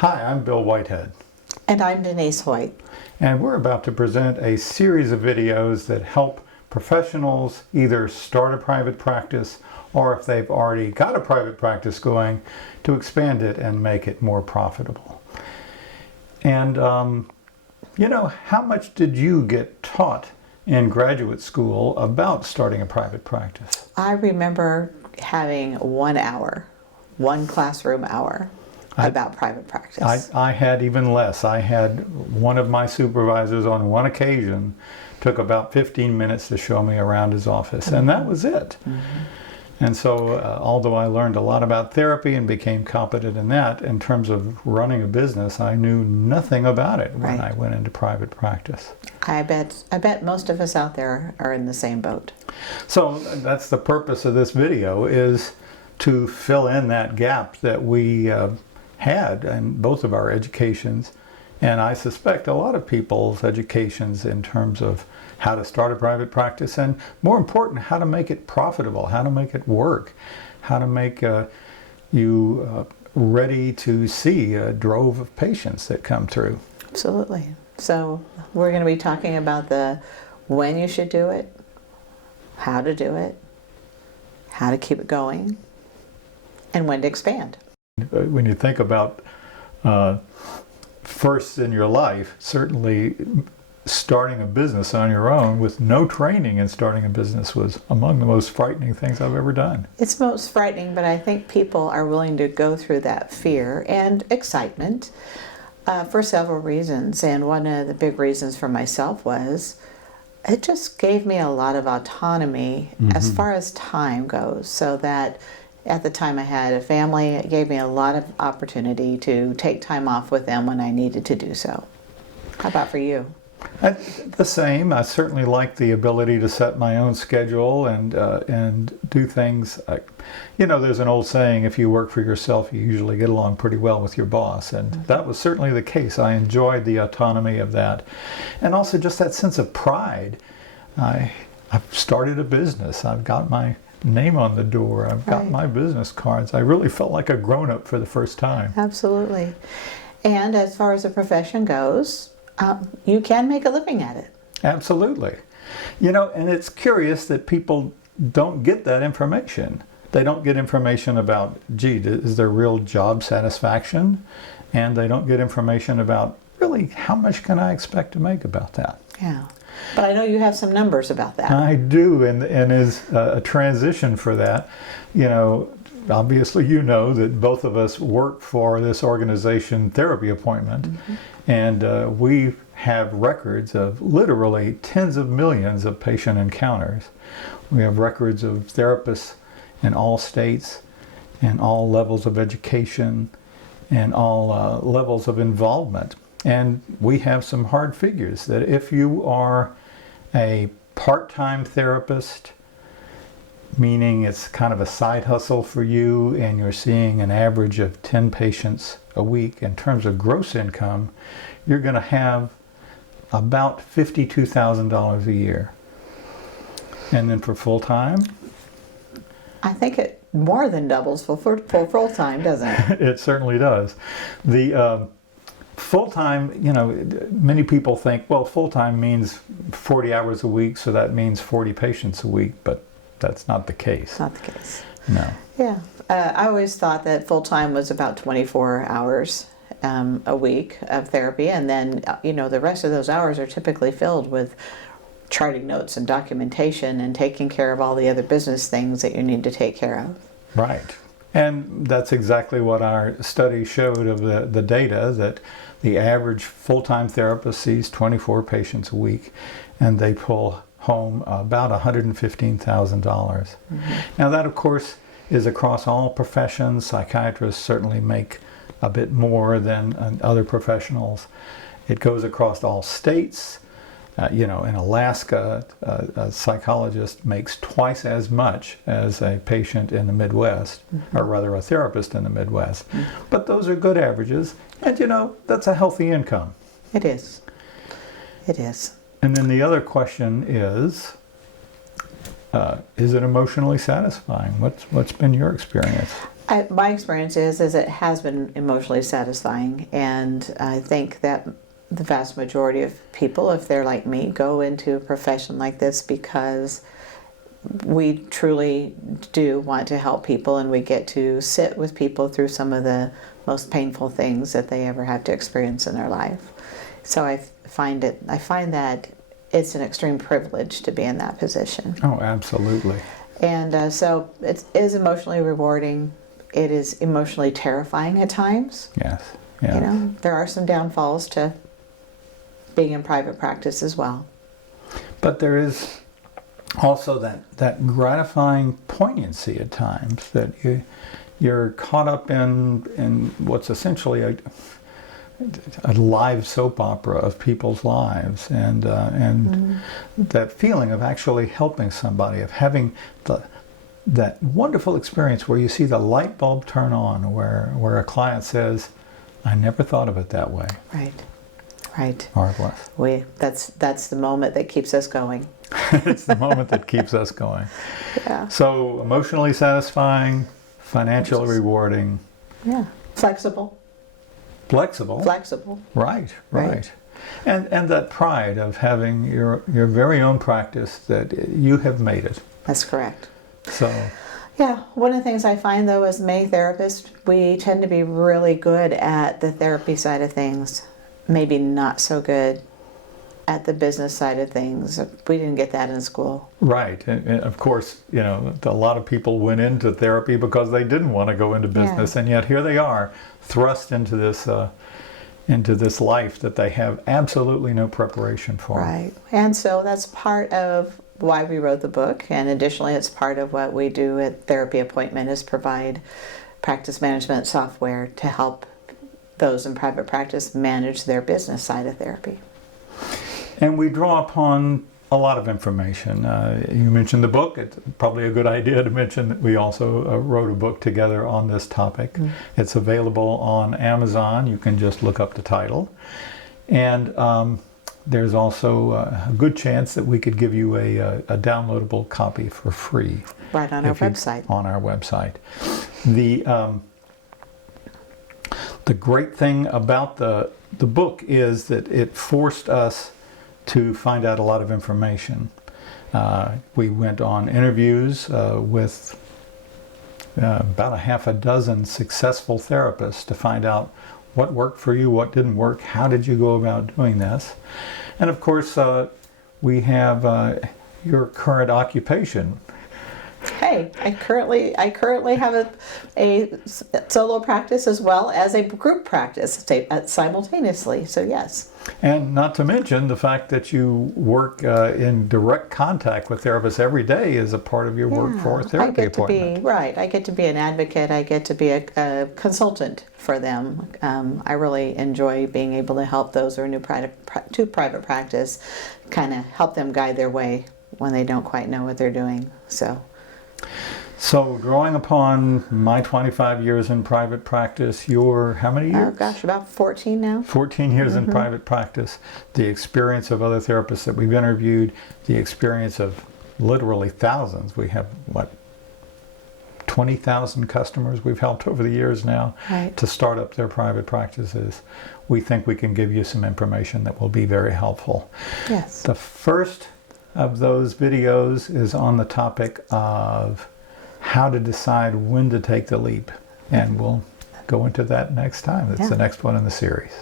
Hi, I'm Bill Whitehead. And I'm Denise Hoyt. And we're about to present a series of videos that help professionals either start a private practice or if they've already got a private practice going, to expand it and make it more profitable. And, how much did you get taught in graduate school about starting a private practice? I remember having 1 hour, one classroom hour about private practice. I had even less. I had one of my supervisors on one occasion took about 15 minutes to show me around his office, and that was it. And so although I learned a lot about therapy and became competent in that, in terms of running a business, I knew nothing about it when I went into private practice. I bet most of us out there are in the same boat. So that's the purpose of this video, is to fill in that gap that we had in both of our educations, and I suspect a lot of people's educations in terms of how to start a private practice, and more important, how to make it profitable, how to make it work, how to make you ready to see a drove of patients that come through. Absolutely. So we're going to be talking about the when you should do it, how to do it, how to keep it going, and when to expand. When you think about first in your life, certainly starting a business on your own with no training in starting a business was among the most frightening things I've ever done. It's most frightening, but I think people are willing to go through that fear and excitement for several reasons. And one of the big reasons for myself was it just gave me a lot of autonomy as far as time goes, so that at the time I had a family, it gave me a lot of opportunity to take time off with them when I needed to do so. How about for you? The same. I certainly like the ability to set my own schedule and do things. There's an old saying, if you work for yourself, you usually get along pretty well with your boss. And that was certainly the case. I enjoyed the autonomy of that. And also just that sense of pride. I've started a business. I've got my name on the door. I've got my business cards. I really felt like a grown-up for the first time. Absolutely. And as far as the profession goes, you can make a living at it. Absolutely. And it's curious that people don't get that information. They don't get information about, gee, is there real job satisfaction? And they don't get information about, really, how much can I expect to make about that? Yeah. But I know you have some numbers about that. I do, and as a transition for that, obviously you know that both of us work for this organization, Therapy Appointment, and we have records of literally tens of millions of patient encounters. We have records of therapists in all states and all levels of education and all levels of involvement. And we have some hard figures that if you are a part-time therapist, meaning it's kind of a side hustle for you and you're seeing an average of 10 patients a week, in terms of gross income, you're going to have about $52,000 a year. And then for full-time? I think it more than doubles for full-time, doesn't it? It certainly does. The full-time, many people think, well, full-time means 40 hours a week, so that means 40 patients a week, but that's not the case. Not the case. No. Yeah. I always thought that full-time was about 24 hours a week of therapy, and then, the rest of those hours are typically filled with charting notes and documentation and taking care of all the other business things that you need to take care of. Right. And that's exactly what our study showed of the data, that the average full-time therapist sees 24 patients a week, and they pull home about $115,000. Now that, of course, is across all professions. Psychiatrists certainly make a bit more than other professionals. It goes across all states. In Alaska, a psychologist makes twice as much as a patient in the Midwest, or rather a therapist in the Midwest. But those are good averages, and that's a healthy income. It is. It is. And then the other question is it emotionally satisfying? What's been your experience? My experience is it has been emotionally satisfying, and I think that the vast majority of people, if they're like me, go into a profession like this because we truly do want to help people, and we get to sit with people through some of the most painful things that they ever have to experience in their life. So I find that it's an extreme privilege to be in that position. Oh, absolutely. And so it is emotionally rewarding. It is emotionally terrifying at times. Yes. Yes. You know, there are some downfalls to being in private practice as well. But there is also that gratifying poignancy at times that you're caught up in what's essentially a live soap opera of people's lives, and that feeling of actually helping somebody, of having that wonderful experience where you see the light bulb turn on, where a client says, "I never thought of it that way." Right. Right. Marvelous. That's the moment that keeps us going. It's the moment that keeps us going. Yeah. So emotionally satisfying, financially rewarding. Yeah. Flexible. Right. And that pride of having your very own practice, that you have made it. That's correct. So. Yeah, one of the things I find though as many therapists, we tend to be really good at the therapy side of things, maybe not so good at the business side of things. We didn't get that in school. Right, and of course, you know, a lot of people went into therapy because they didn't want to go into business, and yet here they are, thrust into this life that they have absolutely no preparation for. Right, and so that's part of why we wrote the book, and additionally it's part of what we do at Therapy Appointment, is provide practice management software to help those in private practice manage their business side of therapy. And we draw upon a lot of information. You mentioned the book. It's probably a good idea to mention that we also wrote a book together on this topic. Mm. It's available on Amazon. You can just look up the title. And there's also a good chance that we could give you a downloadable copy for free. Right on our website. On our website. The great thing about the book is that it forced us to find out a lot of information. We went on interviews with about a half a dozen successful therapists to find out what worked for you, what didn't work, how did you go about doing this. And of course, we have your current occupation. Hey, I currently have a solo practice as well as a group practice simultaneously, so yes. And not to mention the fact that you work in direct contact with therapists every day is a part of your work for a therapy appointment. I get to be an advocate, I get to be a consultant for them. I really enjoy being able to help those who are new to private practice, kind of help them guide their way when they don't quite know what they're doing. So drawing upon my 25 years in private practice, your how many years? Oh gosh, about 14 now. 14 years in private practice, the experience of other therapists that we've interviewed, the experience of literally thousands. We have, 20,000 customers we've helped over the years now to start up their private practices. We think we can give you some information that will be very helpful. Yes. The first of those videos is on the topic of how to decide when to take the leap, and we'll go into that next time. It's the next one in the series.